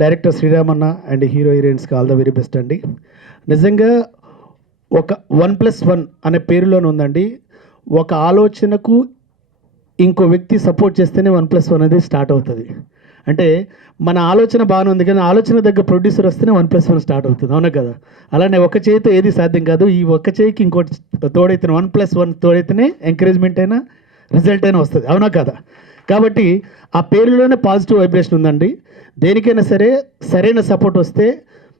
Director Sriramanna and hero హీరోయిన్స్కి all the very best అండి. నిజంగా ఒక 1+1 అనే పేరులోనే ఉందండి. ఒక ఆలోచనకు ఇంకో వ్యక్తి సపోర్ట్ చేస్తేనే 1+1 అనేది స్టార్ట్ అవుతుంది. అంటే మన ఆలోచన బాగానే ఉంది కానీ ఆలోచన దగ్గర ప్రొడ్యూసర్ వస్తేనే 1+1 స్టార్ట్ అవుతుంది, అవునా కదా? అలానే ఒక చేయితో ఏది సాధ్యం కాదు. ఈ ఒక్క చేయికి ఇంకోటి తోడైతే 1+1 తోడైతేనే ఎంకరేజ్మెంట్ అయినా రిజల్ట్ అయినా వస్తుంది, అవునా కదా? కాబట్టి ఆ పేరులోనే పాజిటివ్ వైబ్రేషన్ ఉందండి. దేనికైనా సరే సరైన సపోర్ట్ వస్తే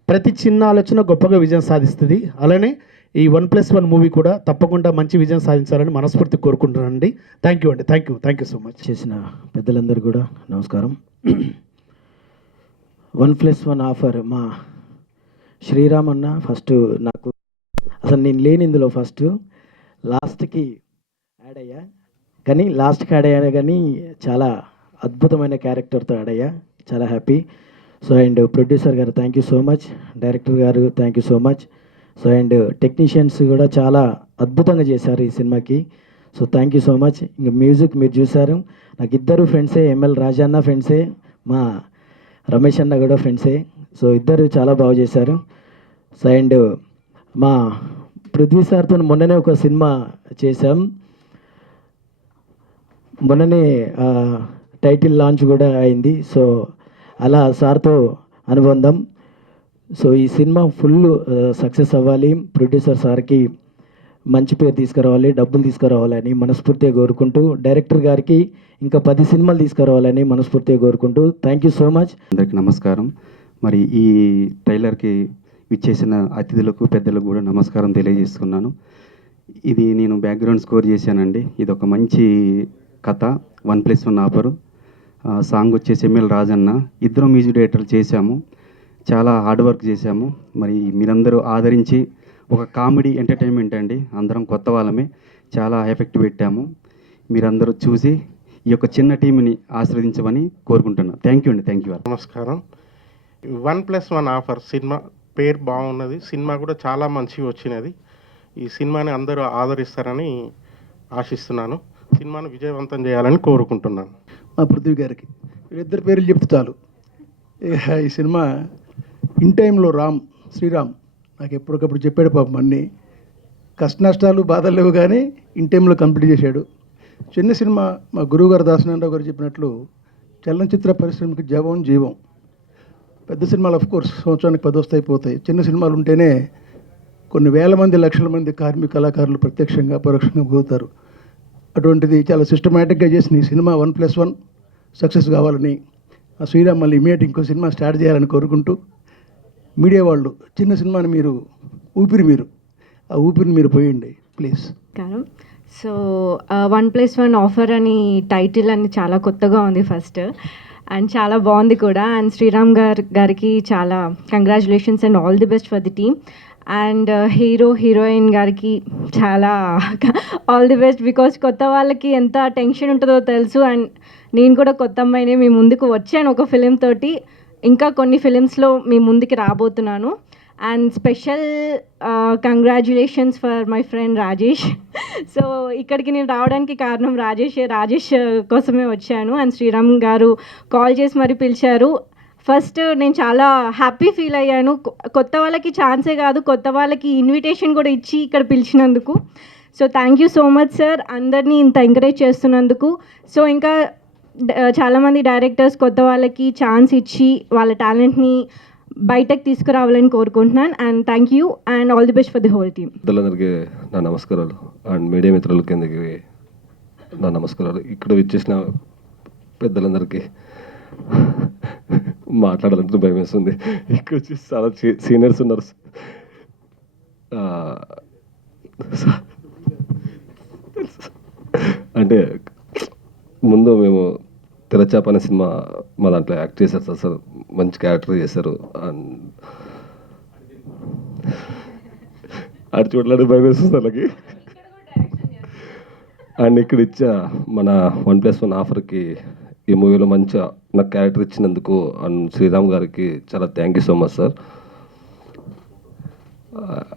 ప్రతి చిన్న ఆలోచన గొప్పగా విజయం సాధిస్తుంది. అలానే ఈ 1+1 మూవీ కూడా తప్పకుండా మంచి విజయం సాధించాలని మనస్ఫూర్తి కోరుకుంటున్నానండి. థ్యాంక్ యూ అండి, థ్యాంక్ యూ సో మచ్. చేసిన పెద్దలందరూ కూడా నమస్కారం. 1+1 ఆఫర్ మా శ్రీరామ్ అన్న ఫస్ట్ నాకు అసలు నేను లేని ఇందులో ఫస్ట్ లాస్ట్కి యాడ్ అయ్యా, కానీ లాస్ట్కి యాడ్ అయ్యా కానీ చాలా అద్భుతమైన క్యారెక్టర్తో యాడ్ అయ్యా, చాలా హ్యాపీ. సో అండ్ ప్రొడ్యూసర్ గారు thank you so much, director గారు thank you so much. So and technicians కూడా చాలా అద్భుతంగా చేశారు ఈ సినిమాకి. So thank you so much. ఇంకా మ్యూజిక్ మీరు చూసారు, నాకు ఇద్దరు ఫ్రెండ్సే, ఎంఎల్ రాజా అన్న ఫ్రెండ్సే, మా రమేష్ అన్న కూడా ఫ్రెండ్సే. సో ఇద్దరు చాలా బాగా చేశారు. సో అండ్ మా పృథ్వీ సార్తో మొన్ననే ఒక సినిమా చేశాం, మొన్ననే టైటిల్ లాంచ్ కూడా అయింది. సో అలా సార్తో అనుబంధం. సో ఈ సినిమా ఫుల్ సక్సెస్ అవ్వాలి, ప్రొడ్యూసర్ సార్కి మంచి పేరు తీసుకురావాలి, డబ్బులు తీసుకురావాలని మనస్ఫూర్తిగా కోరుకుంటూ, డైరెక్టర్ గారికి ఇంకా 10 సినిమాలు తీసుకురావాలని మనస్ఫూర్తిగా కోరుకుంటూ థ్యాంక్ యూ సో మచ్. అందరికీ నమస్కారం. మరి ఈ ట్రైలర్కి విచ్చేసిన అతిథులకు పెద్దలకు కూడా నమస్కారం తెలియజేస్తున్నాను. ఇది నేను బ్యాక్గ్రౌండ్ స్కోర్ చేశానండి. ఇది ఒక మంచి కథ, 1+1 ఆఫరు. సాంగ్ వచ్చేసి ఎంఎల్ రాజన్న, ఇద్దరు మ్యూజిక్ డైరెక్టర్లు చేశాము, చాలా హార్డ్ వర్క్ చేశాము. మరి మీరందరూ ఆదరించి ఒక కామెడీ ఎంటర్టైన్మెంట్ అండి, అందరం కొత్త వాళ్ళమే, చాలా ఎఫెక్ట్ పెట్టాము. మీరందరూ చూసి ఈ యొక్క చిన్న టీంని ఆశీర్వదించమని కోరుకుంటున్నాను. థ్యాంక్ యూ అండి, థ్యాంక్ యూ. నమస్కారం. 1+1 ఆఫర్ సినిమా పేరు బాగున్నది, సినిమా కూడా చాలా మంచిగా వచ్చినది. ఈ సినిమాని అందరూ ఆదరిస్తారని ఆశిస్తున్నాను. సినిమాను విజయవంతం చేయాలని కోరుకుంటున్నాను. మా పృథ్వీ గారికి వీళ్ళిద్దరు పేర్లు చెప్తే చాలు. ఈ సినిమా ఇన్ టైంలో శ్రీరామ్ నాకు ఎప్పటికప్పుడు చెప్పాడు పాపం, అన్నీ కష్ట నష్టాలు బాధలు లేవు కానీ ఇన్ టైంలో కంప్లీట్ చేశాడు. చిన్న సినిమా మా గురువుగారు దాసనారాయణరావు గారు చెప్పినట్లు చలనచిత్ర పరిశ్రమకి జీవం. పెద్ద సినిమాలు కోర్స్ సంవత్సరానికి 10 వస్తాయి పోతాయి. చిన్న సినిమాలు ఉంటేనే కొన్ని వేల మంది లక్షల మంది కార్మిక కళాకారులు ప్రత్యక్షంగా పరోక్షంగా పోతారు. అటువంటిది చాలా సిస్టమేటిక్గా చేసిన ఈ సినిమా 1+1 సక్సెస్ కావాలని, ఆ శ్రీరామ్ మళ్ళీ ఇమీడియట్ ఇంకో సినిమా స్టార్ట్ చేయాలని కోరుకుంటూ, మీడియా వాళ్ళు చిన్న సినిమాని మీరు ఆ ఊపిరిని మీరు పోయండి ప్లీజ్. సో 1+1 ఆఫర్ అని టైటిల్ అని చాలా కొత్తగా ఉంది ఫస్ట్, అండ్ చాలా బాగుంది కూడా. అండ్ శ్రీరామ్ గారికి చాలా congratulations and all the best for the team. And heroine గారికి చాలా ఆల్ ది బెస్ట్, బికాజ్ కొత్త వాళ్ళకి ఎంత టెన్షన్ ఉంటుందో తెలుసు. అండ్ నేను కూడా కొత్త అమ్మాయినే మీ ముందుకు వచ్చాను ఒక ఫిలిం తోటి, ఇంకా కొన్ని ఫిలిమ్స్లో మీ ముందుకి రాబోతున్నాను. And special congratulations for my friend Rajesh. So ఇక్కడికి నేను రావడానికి కారణం రాజేష్ కోసమే వచ్చాను. అండ్ శ్రీరామ్ గారు కాల్ చేసి మరి పిలిచారు. ఫస్ట్ నేను చాలా హ్యాపీ ఫీల్ అయ్యాను, కొత్త వాళ్ళకి ఛాన్సే కాదు కొత్త వాళ్ళకి ఇన్విటేషన్ కూడా ఇచ్చి ఇక్కడ పిలిచినందుకు. So thank you so much sir, అందరినీ ఇంత ఎంకరేజ్ చేస్తున్నందుకు. సో ఇంకా చాలామంది డైరెక్టర్స్ కొత్త వాళ్ళకి ఛాన్స్ ఇచ్చి వాళ్ళ టాలెంట్ని బయటకు తీసుకురావాలని కోరుకుంటున్నాను. And thank you and all the best for the whole team. పెద్దలందరికీ నా నమస్కారాలు, అండ్ మీడియా మిత్రులకి నా నమస్కారాలు. ఇక్కడ విచ్చేసిన పెద్దలందరికీ మాట్లాడాలంటే భయం వేస్తుంది. ఇక్కడ వచ్చి చాలా సీనియర్స్ ఉన్నారు. అంటే ముందు మేము తెరచాప అనే సినిమా మా దాంట్లో యాక్ట్ చేశారు సార్, సార్ మంచి క్యారెక్టర్ చేశారు. అండ్ అటు చూడలేడు భయం వేస్తుంది వాళ్ళకి. అండ్ ఇక్కడ ఇచ్చా మన 1+1 ఆఫర్కి ఈ మూవీలో మంచిగా నాకు క్యారెక్టర్ ఇచ్చినందుకు అండ్ శ్రీరామ్ గారికి చాలా thank you so much sir.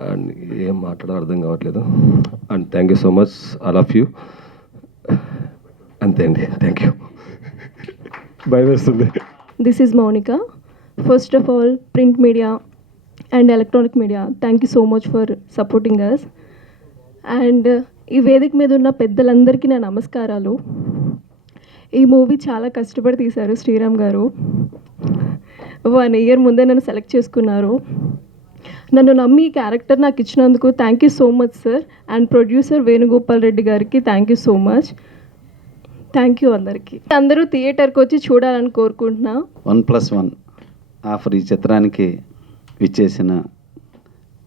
And ఏం మాట్లాడాలో అర్థం కావట్లేదు. And thank you so much, I love you. అంతే అండి, థ్యాంక్ యూ. భయం వేస్తుంది. This is Monica First of all, print media and electronic media, thank you so much for supporting us. And ఈ వేదిక మీద ఉన్న పెద్దలందరికీ నా నమస్కారాలు. ఈ మూవీ చాలా కష్టపడి తీశారు శ్రీరామ్ గారు. 1 year ముందే నన్ను సెలెక్ట్ చేసుకున్నారు. నన్ను నమ్మి ఈ క్యారెక్టర్ నాకు ఇచ్చినందుకు thank you so much sir. And producer Venugopal Reddy గారికి thank you so much. Thank you అందరికీ. అందరూ థియేటర్కి వచ్చి చూడాలని కోరుకుంటున్నా. 1+1 ఆఫర్ ఈ చిత్రానికి విచ్చేసిన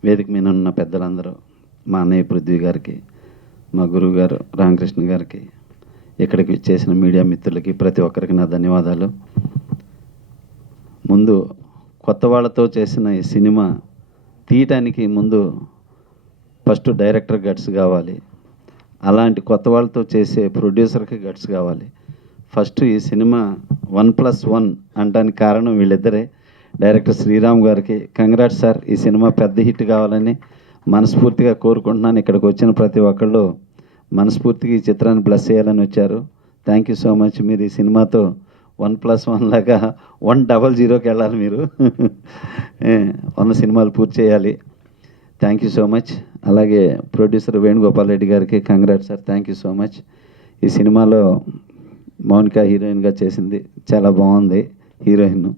వేదిక మీద ఉన్న పెద్దలందరూ, మా అన్నయ్య పృథ్వీ గారికి, మా గురువు గారు రామకృష్ణ గారికి, ఇక్కడికి విచ్చేసిన మీడియా మిత్రులకి ప్రతి ఒక్కరికి నా ధన్యవాదాలు. ముందు కొత్త వాళ్ళతో చేసిన ఈ సినిమా తీయటానికి ముందు ఫస్ట్ డైరెక్టర్ గట్స్ కావాలి, అలాంటి కొత్త వాళ్ళతో చేసే ప్రొడ్యూసర్కి గట్స్ కావాలి. ఫస్ట్ ఈ సినిమా 1+1 అనడానికి కారణం వీళ్ళిద్దరే. డైరెక్టర్ శ్రీరామ్ గారికి కంగ్రాట్స్ సార్, ఈ సినిమా పెద్ద హిట్ కావాలని మనస్ఫూర్తిగా కోరుకుంటున్నాను. ఇక్కడికి వచ్చిన ప్రతి ఒక్కళ్ళు మనస్ఫూర్తిగా ఈ చిత్రాన్ని బ్లెస్ చేయాలని వచ్చారు. Thank you so much. మీరు ఈ సినిమాతో 1+1 లాగా 100కి వెళ్ళాలి. మీరు 100 సినిమాలు పూర్తి చేయాలి. Thank you so much. అలాగే ప్రొడ్యూసర్ వేణుగోపాల్ రెడ్డి గారికి congrats sir, thank you so much. ఈ సినిమాలో మౌనిక హీరోయిన్గా చేసింది, చాలా బాగుంది హీరోయిన్.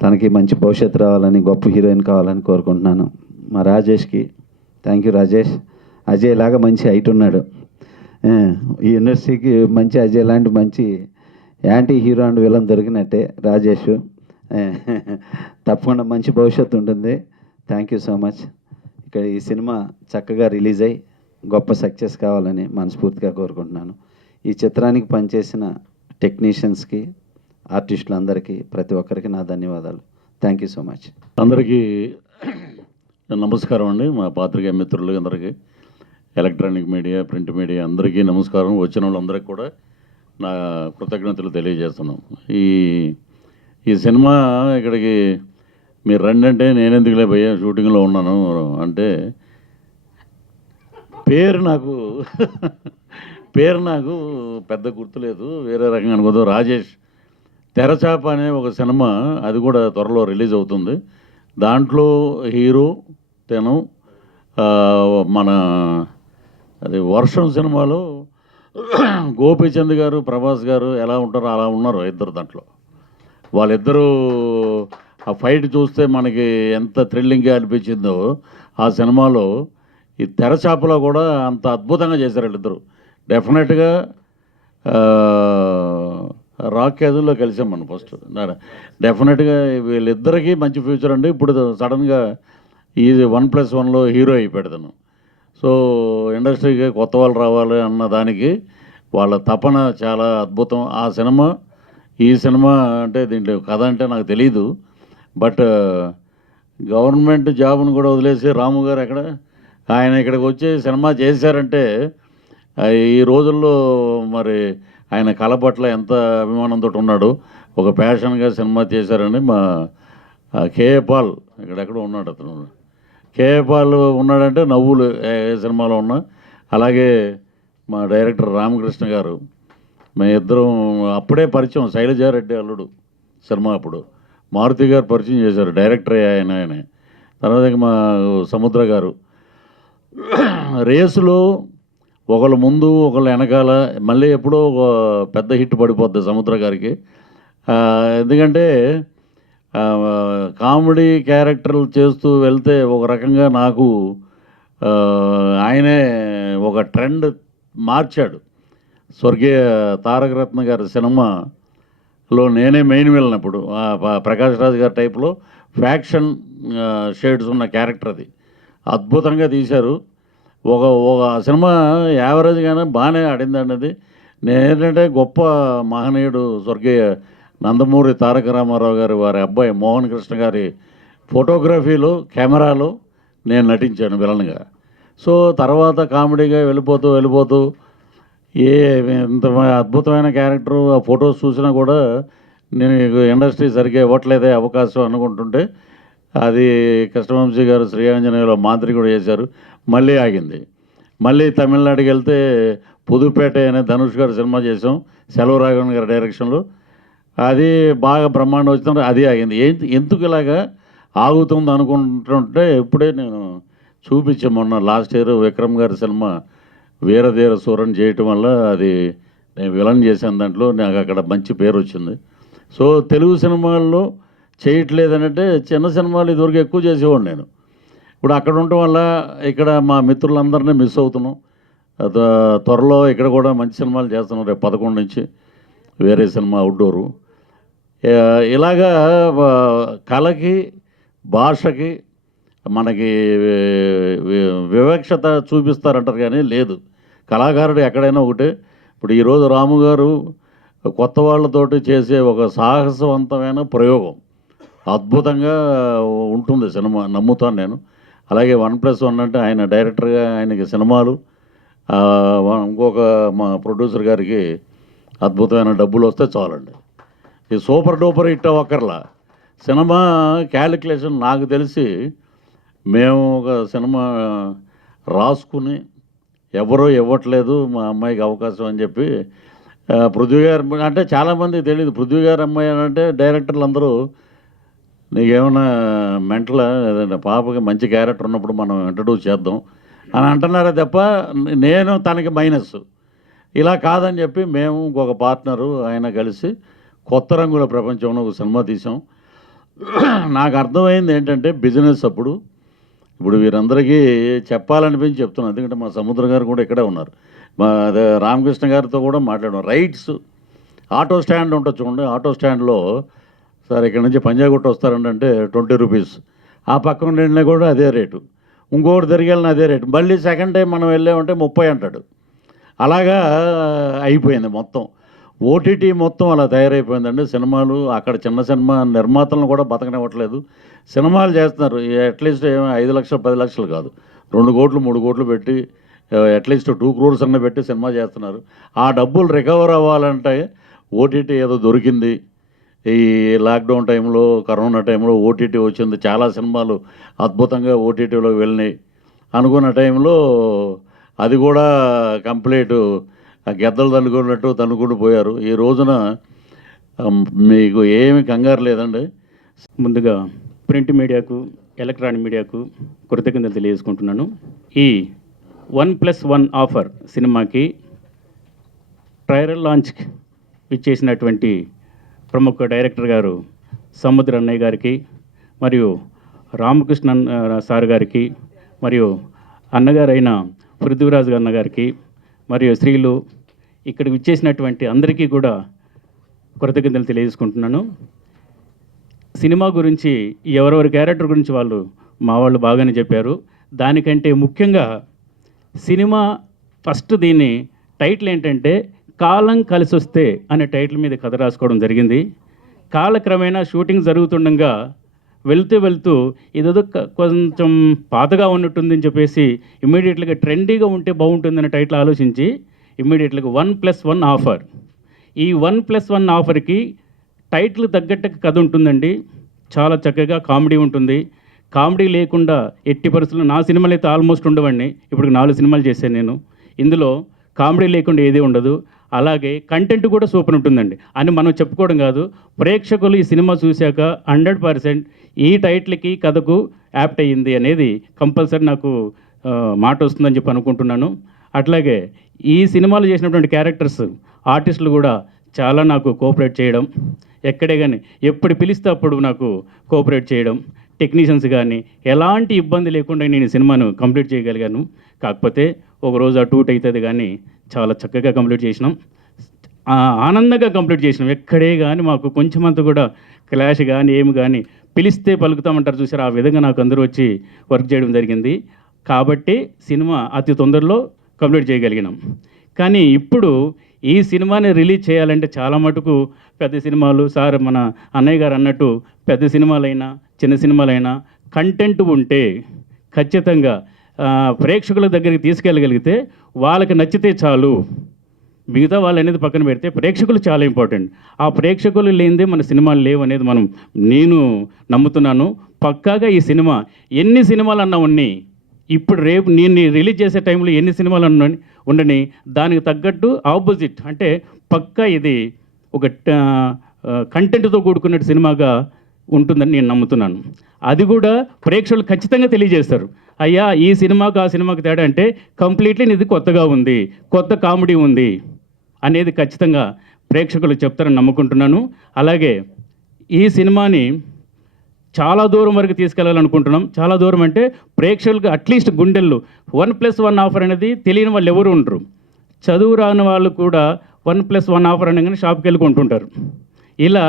తనకి మంచి భవిష్యత్తు రావాలని, గొప్ప హీరోయిన్ కావాలని కోరుకుంటున్నాను. మా రాజేష్కి థ్యాంక్ యూ రాజేష్. అజయ్ లాగా మంచి హైట్ ఉన్నాడు. ఈ ఇండస్ట్రీకి మంచి అజయ్ లాంటి మంచి యాంటీ హీరో అండ్ విలన్ దొరికినట్టే రాజేష్. తప్పకుండా మంచి భవిష్యత్తు ఉంటుంది. Thank you so much. ఇక్కడ ఈ సినిమా చక్కగా రిలీజ్ అయ్యి గొప్ప సక్సెస్ కావాలని మనస్ఫూర్తిగా కోరుకుంటున్నాను. ఈ చిత్రానికి పనిచేసిన టెక్నీషియన్స్కి, ఆర్టిస్టులందరికీ, ప్రతి ఒక్కరికి నా ధన్యవాదాలు. Thank you so much. అందరికీ నమస్కారం అండి. మా పాత్రికేయ మిత్రులు అందరికీ, ఎలక్ట్రానిక్ మీడియా, ప్రింట్ మీడియా అందరికీ నమస్కారం. వచ్చిన వాళ్ళందరికీ కూడా నా కృతజ్ఞతలు తెలియజేస్తున్నాం. ఈ సినిమా ఇక్కడికి మీరు రండి అంటే నేనెందుకులే భయ్యా షూటింగ్లో ఉన్నాను అంటే, పేరు నాకు పెద్ద గుర్తులేదు, వేరే రకంగా అనుకోదు. రాజేష్ తెరచాప అనే ఒక సినిమా, అది కూడా త్వరలో రిలీజ్ అవుతుంది. దాంట్లో హీరో తను మన అది వర్షం సినిమాలో గోపీచంద్ గారు, ప్రభాస్ గారు ఎలా ఉంటారో అలా ఉన్నారు ఇద్దరు. దాంట్లో వాళ్ళిద్దరూ ఆ ఫైట్ చూస్తే మనకి ఎంత థ్రిల్లింగ్గా అనిపించిందో, ఆ సినిమాలో ఈ తెరచాపలో కూడా అంత అద్భుతంగా చేశారు వీళ్ళిద్దరు. డెఫినెట్గా రాక్ కేజుల్లో కలిసాం మనం ఫస్ట్. డెఫినెట్గా వీళ్ళిద్దరికీ మంచి ఫ్యూచర్ అండి. ఇప్పుడు సడన్గా ఈ 1+1లో హీరో అయిపోయాడు. సో ఇండస్ట్రీకి కొత్త వాళ్ళు రావాలి అన్న దానికి వాళ్ళ తపన చాలా అద్భుతం. ఆ సినిమా, ఈ సినిమా అంటే దీంట్లో కథ అంటే నాకు తెలీదు, బట్ గవర్నమెంట్ జాబ్ను కూడా వదిలేసి రాము గారు ఆయన ఇక్కడికి వచ్చి సినిమా చేశారంటే, ఈ రోజుల్లో మరి ఆయన కళ పట్ల ఎంత అభిమానంతో ఉన్నాడు. ఒక ప్యాషన్గా సినిమా చేశారని మా కేఏ పాల్ ఇక్కడెక్కడ ఉన్నాడు. అతను కేఏ పాల్ ఉన్నాడంటే నవ్వులు ఏ సినిమాలో ఉన్నా. అలాగే మా డైరెక్టర్ రామకృష్ణ గారు, మేము ఇద్దరం అప్పుడే పరిచయం. శైలజారెడ్డి అల్లుడు సినిమా అప్పుడు మారుతి గారు పరిచయం చేశారు, డైరెక్టర్ ఆయనే. తర్వాత మా సముద్ర గారు రేసులో ఒకళ్ళు ముందు ఒకళ్ళు వెనకాల, మళ్ళీ ఎప్పుడో ఒక పెద్ద హిట్ పడిపోద్ది సముద్ర గారికి. ఎందుకంటే కామెడీ క్యారెక్టర్లు చేస్తూ వెళ్తే ఒక రకంగా నాకు ఆయనే ఒక ట్రెండ్ మార్చాడు. స్వర్గీయ తారకరత్న గారి సినిమాలో నేనే మెయిన్ వెళ్ళినప్పుడు ప్రకాష్ రాజ్ గారి టైప్లో ఫ్యాక్షన్ షేడ్స్ ఉన్న క్యారెక్టర్ అది అద్భుతంగా తీశారు. ఒక సినిమా యావరేజ్గానే బాగానే ఆడిందండి అది. నేనేంటంటే గొప్ప మహనీయుడు స్వర్గీయ నందమూరి తారక రామారావు గారి వారి అబ్బాయి మోహన్ కృష్ణ గారి ఫోటోగ్రఫీలో, కెమెరాలో నేను నటించాను విలన్గా. సో తర్వాత కామెడీగా వెళ్ళిపోతూ ఇంత అద్భుతమైన క్యారెక్టరు, ఆ ఫొటోస్ చూసినా కూడా నేను ఇండస్ట్రీ సరిగ్గా ఇవ్వట్లేదే అవకాశం అనుకుంటుంటే, అది కృష్ణవంశీ గారు శ్రీయాంజనేయులో మాదిరి కూడా చేశారు, మళ్ళీ ఆగింది. మళ్ళీ తమిళనాడుకి వెళ్తే పుదుపేట అనే ధనుష్ గారు సినిమా చేసాం, సెలవు రాఘవన్ గారి డైరెక్షన్లో. అది బాగా బ్రహ్మాండం వచ్చినప్పుడు అది ఆగింది. ఎందుకు ఇలాగా ఆగుతుంది అనుకుంటుంటే ఇప్పుడే నేను చూపించాను మొన్న లాస్ట్ ఇయర్ విక్రమ్ గారి సినిమా వీరధీర సూరన్ చేయటం వల్ల అది నేను విలన్ చేశాను, దాంట్లో నాకు అక్కడ మంచి పేరు వచ్చింది. సో తెలుగు సినిమాల్లో చేయట్లేదనంటే చిన్న సినిమాలు ఇదివరకు ఎక్కువ చేసేవాడు నేను. ఇప్పుడు అక్కడ ఉండటం వల్ల ఇక్కడ మా మిత్రులందరినీ మిస్ అవుతున్నాం. త్వరలో ఇక్కడ కూడా మంచి సినిమాలు చేస్తున్నాం. రేపు 11 నుంచి వేరే సినిమా అవుట్డోరు. ఇలాగా కళకి భాషకి మనకి వివక్షత చూపిస్తారంటారు కానీ లేదు. కళాకారుడు ఎక్కడైనా ఒకటే. ఇప్పుడు ఈరోజు రాము గారు కొత్త వాళ్ళతోటి చేసే ఒక సాహసవంతమైన ప్రయోగం అద్భుతంగా ఉంటుంది సినిమా, నమ్ముతాను నేను. అలాగే 1+1 అంటే ఆయన డైరెక్టర్గా ఆయనకి సినిమాలు, ఇంకొక మా ప్రొడ్యూసర్ గారికి అద్భుతమైన డబ్బులు వస్తే చాలండి. ఈ సూపర్ డూపర్ హిట్ అవ్వక్కర్లా. సినిమా క్యాలిక్యులేషన్ నాకు తెలిసి మేము ఒక సినిమా రాసుకుని ఎవరో ఇవ్వట్లేదు మా అమ్మాయికి అవకాశం అని చెప్పి పృథ్వీ గారు అంటే చాలామందికి తెలియదు. పృథ్వీ గారు అమ్మాయి అని అంటే డైరెక్టర్లు అందరూ నీకేమైనా మెంటల్ ఏదైనా పాపకి మంచి క్యారెక్టర్ ఉన్నప్పుడు మనం ఇంట్రడ్యూస్ చేద్దాం అని అంటున్నారే తప్ప నేను తనకి మైనస్ ఇలా కాదని చెప్పి మేము ఇంకొక పార్ట్నరు ఆయన కలిసి కొత్త రంగుల ప్రపంచంలో ఒక సినిమా తీసాం. నాకు అర్థమైంది ఏంటంటే బిజినెస్ అప్పుడు ఇప్పుడు వీరందరికీ చెప్పాలనిపించి చెప్తున్నాను, ఎందుకంటే మా సముద్ర గారు కూడా ఇక్కడే ఉన్నారు. మా రామకృష్ణ గారితో కూడా మాట్లాడాం. రైట్స్ ఆటో స్టాండ్ ఉంటుంది చూడండి, ఆటో స్టాండ్లో సార్ ఇక్కడ నుంచి పంజాగుట్ట వస్తారండి అంటే 20 రూపీస్, ఆ పక్కన వెళ్ళినా కూడా అదే రేటు, ఇంకోటి తిరిగి వెళ్ళిన అదే రేటు, మళ్ళీ సెకండ్ టైం మనం వెళ్ళామంటే 30 అంటాడు. అలాగా అయిపోయింది మొత్తం. ఓటీటీ మొత్తం అలా తయారైపోయిందండి. సినిమాలు అక్కడ చిన్న సినిమా నిర్మాతలను కూడా బతకనివ్వట్లేదు. సినిమాలు చేస్తున్నారు అట్లీస్ట్ 5 లక్షలు 10 లక్షలు కాదు, 2 కోట్లు 3 కోట్లు పెట్టి అట్లీస్ట్ 2 crores అన్న పెట్టి సినిమా చేస్తున్నారు. ఆ డబ్బులు రికవర్ అవ్వాలంటే ఓటీటీ ఏదో దొరికింది. ఈ లాక్డౌన్ టైంలో కరోనా టైంలో ఓటీటీ వచ్చింది, చాలా సినిమాలు అద్భుతంగా ఓటీటీలో వెళ్ళినాయి. అనుకున్న టైంలో అది కూడా కంప్లీట్ గెద్దలు తన్నుకున్నట్టు తన్నుకుంటూ పోయారు. ఈ రోజున మీకు ఏమి కంగారు లేదండి. ముందుగా ప్రింట్ మీడియాకు ఎలక్ట్రానిక్ మీడియాకు కృతజ్ఞతలు తెలియజేసుకుంటున్నాను. ఈ 1+1 ఆఫర్ సినిమాకి ట్రయల్ లాంచ్ ఇచ్చేసినటువంటి ప్రముఖ డైరెక్టర్ గారు సముద్ర అన్నయ్య గారికి, మరియు రామకృష్ణ సార్ గారికి, మరియు అన్నగారైన పృథ్వీరాజ్ అన్న గారికి, మరియు స్త్రీలు ఇక్కడికి ఇచ్చేసినటువంటి అందరికీ కూడా కృతజ్ఞతలు తెలియజేసుకుంటున్నాను. సినిమా గురించి ఎవరెవరి క్యారెక్టర్ గురించి మా వాళ్ళు బాగానే చెప్పారు. దానికంటే ముఖ్యంగా సినిమా ఫస్ట్ దీని టైటిల్ ఏంటంటే కాలం కలిసి వస్తే అనే టైటిల్ మీద కథ రాసుకోవడం జరిగింది. కాలక్రమేణా షూటింగ్ జరుగుతుండగా వెళ్తూ ఇదేదో కొంచెం పాతగా ఉన్నట్టుందని చెప్పేసి ఇమ్మీడియట్గా ట్రెండీగా ఉంటే బాగుంటుందనే టైటిల్ ఆలోచించి ఇమ్మీడియట్గా 1+1 ఆఫర్. ఈ 1+1 ఆఫర్కి టైటిల్ తగ్గట్టు కథ ఉంటుందండి. చాలా చక్కగా కామెడీ ఉంటుంది. కామెడీ లేకుండా ఎట్టి పరిస్థితుల్లో నా సినిమాలు అయితే ఆల్మోస్ట్ ఉండవండి. ఇప్పుడు 4 సినిమాలు చేశాను నేను. ఇందులో కామెడీ లేకుండా ఏదీ ఉండదు. అలాగే కంటెంట్ కూడా సూపర్ ఉంటుందండి అని మనం చెప్పుకోవడం కాదు, ప్రేక్షకులు ఈ సినిమా చూశాక 100% ఈ టైటిల్కి కథకు యాప్ట్ అయ్యింది అనేది కంపల్సరీ నాకు మాట వస్తుందని చెప్పి అనుకుంటున్నాను. అట్లాగే ఈ సినిమాలో చేసినటువంటి క్యారెక్టర్స్ ఆర్టిస్టులు కూడా చాలా నాకు కోఆపరేట్ చేయడం, ఎక్కడే కానీ ఎప్పుడు పిలిస్తే అప్పుడు నాకు కోఆపరేట్ చేయడం, టెక్నీషియన్స్ కానీ ఎలాంటి ఇబ్బంది లేకుండా నేను సినిమాను కంప్లీట్ చేయగలిగాను. కాకపోతే ఒకరోజు అటు ఇటు అవుతుంది కానీ చాలా చక్కగా కంప్లీట్ చేసినాం, ఆనందంగా కంప్లీట్ చేసినాం. ఎక్కడే కానీ మాకు కొంచెమంత కూడా క్లాష్ కానీ ఏమి కానీ పిలిస్తే పలుకుతామంటారు చూసారు, ఆ విధంగా నాకు అందరూ వచ్చి వర్క్ చేయడం జరిగింది. కాబట్టి సినిమా అతి తొందరలో కంప్లీట్ చేయగలిగినాం. కానీ ఇప్పుడు ఈ సినిమాని రిలీజ్ చేయాలంటే చాలా మటుకు పెద్ద సినిమాలు, సార్ మన అన్నయ్య గారు అన్నట్టు పెద్ద సినిమాలైనా చిన్న సినిమాలైనా కంటెంట్ ఉంటే ఖచ్చితంగా ప్రేక్షకుల దగ్గరికి తీసుకెళ్ళగలిగితే వాళ్ళకి నచ్చితే చాలు, మిగతా వాళ్ళు అనేది పక్కన పెడితే ప్రేక్షకులు చాలా ఇంపార్టెంట్. ఆ ప్రేక్షకులు లేనిదే మన సినిమాలు లేవు అనేది నేను నమ్ముతున్నాను. పక్కాగా ఈ సినిమా ఎన్ని సినిమాలు అన్నా ఉన్నాయి, ఇప్పుడు రేపు నేను రిలీజ్ చేసే టైంలో ఎన్ని సినిమాలు ఉండని దానికి తగ్గట్టు ఆపోజిట్ అంటే పక్కా ఇది ఒక కంటెంట్తో కూడుకున్న సినిమాగా ఉంటుందని నేను నమ్ముతున్నాను. అది కూడా ప్రేక్షకులు ఖచ్చితంగా తెలియజేస్తారు, అయ్యా ఈ సినిమాకు ఆ సినిమాకు తేడా అంటే కంప్లీట్లీ ఇది కొత్తగా ఉంది, కొత్త కామెడీ ఉంది అనేది ఖచ్చితంగా ప్రేక్షకులు చెప్తారని నమ్ముకుంటున్నాను. అలాగే ఈ సినిమాని చాలా దూరం వరకు తీసుకెళ్లాలనుకుంటున్నాం. చాలా దూరం అంటే ప్రేక్షకులకు అట్లీస్ట్ గుండెల్లో 1+1 ఆఫర్ అనేది తెలియని వాళ్ళు ఎవరు ఉండరు. చదువు రాని వాళ్ళు కూడా 1+1 ఆఫర్ అనగానే షాప్కి వెళ్ళి కొంటుంటారు. ఇలా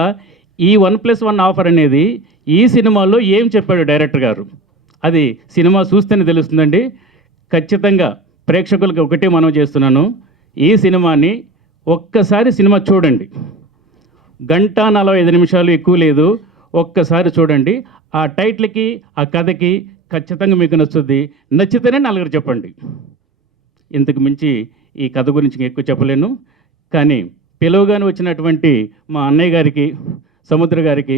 ఈ 1+1 ఆఫర్ అనేది ఈ సినిమాలో ఏం చెప్పాడు డైరెక్టర్ గారు, అది సినిమా చూస్తేనే తెలుస్తుందండి. ఖచ్చితంగా ప్రేక్షకులకు ఒకటే మనం చేస్తున్నాను, ఈ సినిమాని ఒక్కసారి సినిమా చూడండి. 1:45 ఎక్కువ లేదు, ఒక్కసారి చూడండి. ఆ టైటిల్కి ఆ కథకి ఖచ్చితంగా మీకు నచ్చుద్ది. నచ్చితేనే నలుగురు చెప్పండి. ఇంతకు మించి ఈ కథ గురించి ఎక్కువ చెప్పలేను. కానీ పిలువగానే వచ్చినటువంటి మా అన్నయ్య గారికి, సముద్ర గారికి